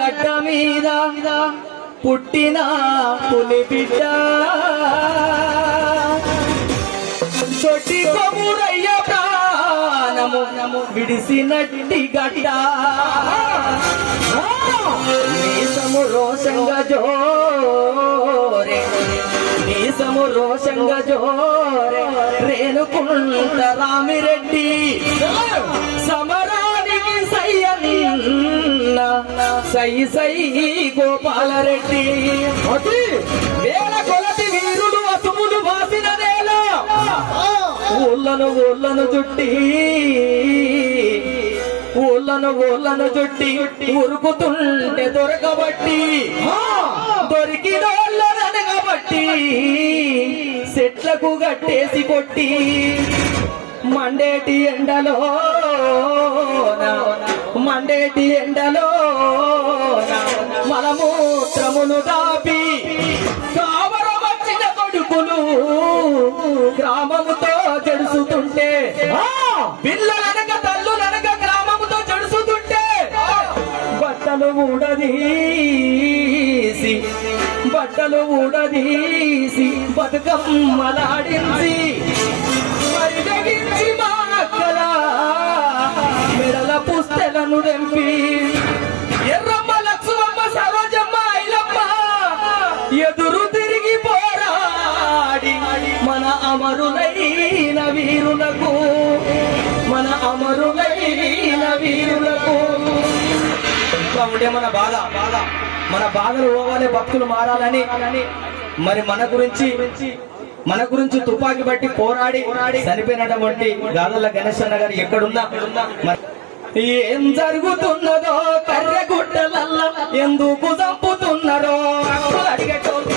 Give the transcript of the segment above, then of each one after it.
గడ్డ మీద పుట్టిన పులి బిడ్డ తొట్టి కొమురయ్య ప్రాణము విడిసినట్టి గడ్డ నీసము రోషంగా జోరే నీసము రోషంగా జోరే రేణుకుంట రామిరెడ్డి సమరానికి సై సై గోపాలరెడ్డి వేల కొలది వీరుడు అసుములు వాసిన నేల ఊళ్ళను చుట్టి ఉరుకుతుంటే దొరకబట్టి దొరికినోళ్ళనగబట్టి చెట్లకు గట్టేసి కొట్టి మండేటి ఎండలో మలమూత్రమును దాపి కావరవచ్చిన కొడుకులు గ్రామముతో జడుసుతుంటే పిల్లలనక తల్లులనక గ్రామముతో జడుసుతుంటే బట్టలు ఊడదీసి బతుకమ్మలాడించి మరి తెగించి మా అక్కల మెడల పుస్తెలను తెంపి ఎర్రమ్మ లక్ష్మమ్మ సరోజమ్మ ఐలమ్మ ఎదురు తిరిగి పోరాడి మన అమరులైన వీరులకు ఉండే మన బాధలు పోవాలి, భక్తులు మారాలని మరి మన గురించి తుపాకీ బట్టి పోరాడి చనిపోయినటువంటి గాదల్ల గణేష్ అన్న గారు ఎక్కడున్నా ఏం జరుగుతున్నదో కర్రెగుట్టలల్లా ఎందుకు చంపుతున్నారో అడిగేటోళ్ళు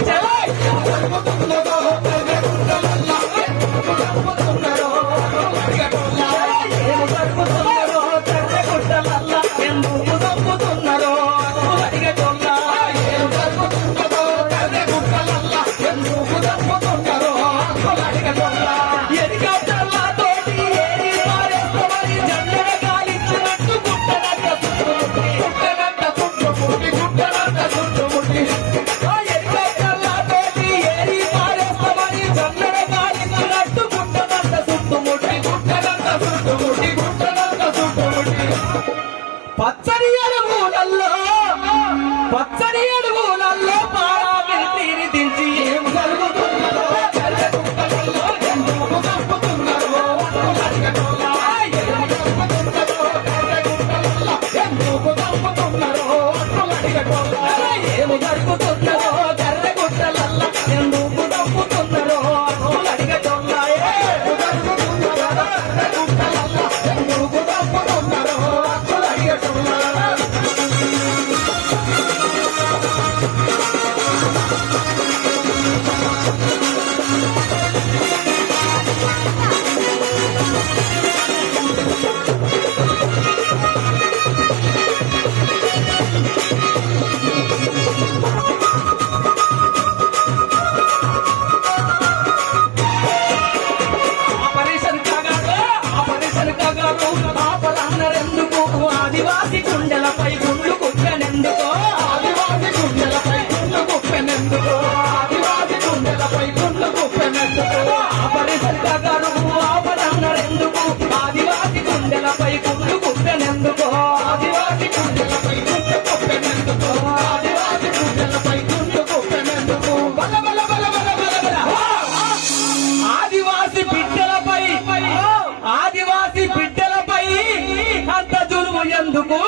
పచ్చని అడుగులలో పారామిల్ తీరి దించి ఏం జరుగుతున్నదో ఎందుకు చంపుతున్నారో ఏమి జరుగుతున్నదో కర్రెగుట్టలల్లా ఎందుకు చంపుతున్నారో ఆదివాసి గుండెలపై గుండ్లు కుప్పెనెందుకో ఆపరిసరిగారు ఆపరన్నరెందుకు ఆదివాసి గుండెలపై గుండ్లు కుప్పెనెందుకో ఆదివాసి బిడ్డలపై అంత జులుము ఎందుకు